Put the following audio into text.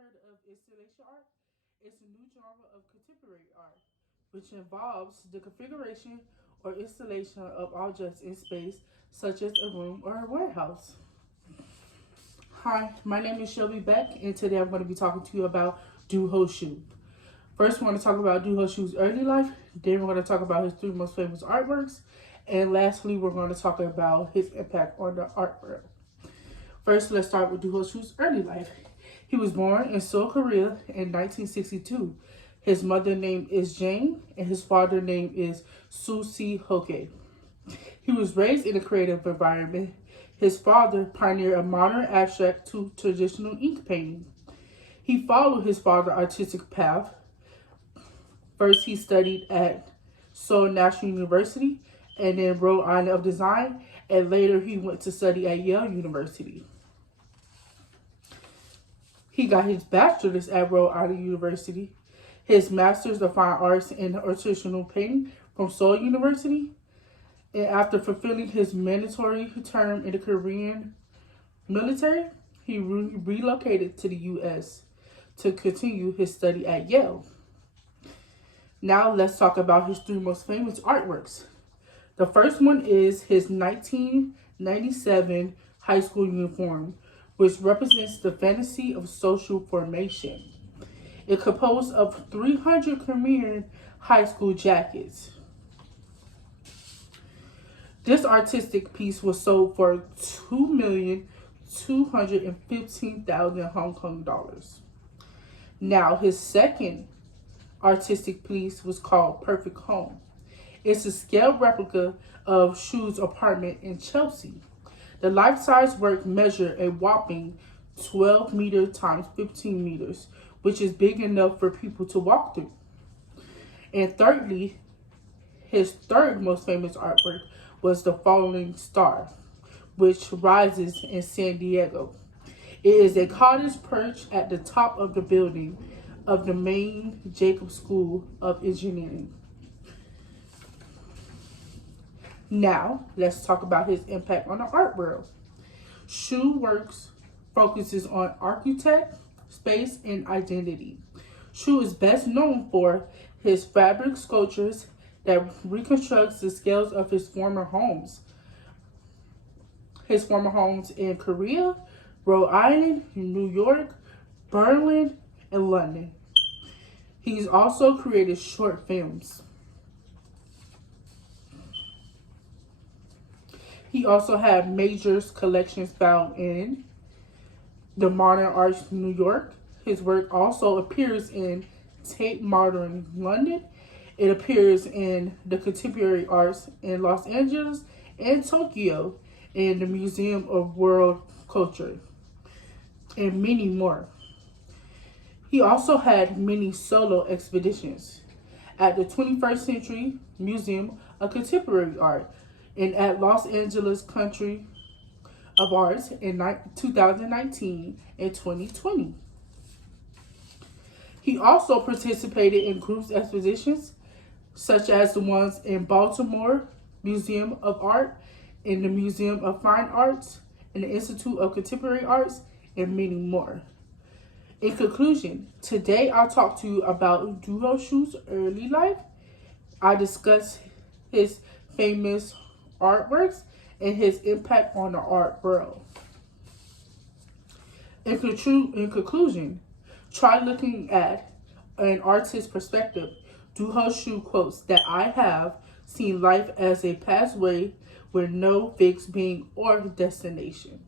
heard of installation art? It's a new genre of contemporary art, which involves the configuration or installation of objects in space, such as a room or a warehouse. Hi, my name is Shelby Beck, and today I'm going to be talking to you about Ho Suh. First, we're going to talk about Ho Suh's early life, then we're going to talk about his three most famous artworks, and lastly, we're going to talk about his impact on the art world. First, let's start with Ho Suh's early life. He was born in Seoul, Korea in 1962. His mother name is Jane, and his father name is Susi Hoke. He was raised in a creative environment. His father pioneered a modern abstract to traditional ink painting. He followed his father's artistic path. First, he studied at Seoul National University and then Rhode Island of Design, and later he went to study at Yale University. He got his bachelor's at Rhode Island University, his master's of fine arts in artisanal painting from Seoul University, and after fulfilling his mandatory term in the Korean military, he relocated to the U.S. to continue his study at Yale. Now let's talk about his three most famous artworks. The first one is his 1997 high school uniform, which represents the fantasy of social formation. It composed of 300 Korean high school jackets. This artistic piece was sold for 2,215,000 Hong Kong dollars. Now, his second artistic piece was called Perfect Home. It's a scale replica of Suh's apartment in Chelsea. The life-size work measured a whopping 12 meters times 15 meters, which is big enough for people to walk through. And thirdly, his third most famous artwork was The Falling Star, which rises in San Diego. It is a cottage perched at the top of the building of the main Jacob School of Engineering. Now, let's talk about his impact on the art world. Suh works focuses on architect, space, and identity. Suh is best known for his fabric sculptures that reconstructs the scales of his former homes. His former homes in Korea, Rhode Island, New York, Berlin, and London. He's also created short films. He also had major collections found in the Modern Arts New York. His work also appears in Tate Modern London. It appears in the Contemporary Arts in Los Angeles and Tokyo in the Museum of World Culture, and many more. He also had many solo expeditions at the 21st Century Museum of Contemporary Art and at Los Angeles Country of Arts in 2019 and 2020. He also participated in groups expositions such as the ones in Baltimore Museum of Art, in the Museum of Fine Arts, in the Institute of Contemporary Arts, and many more. In conclusion, today I'll talk to you about Ho Suh's early life. I discuss his famous artworks and his impact on the art world. In conclusion, try looking at an artist's perspective. Ho Suh quotes that I have seen life as a pathway with no fixed being or destination.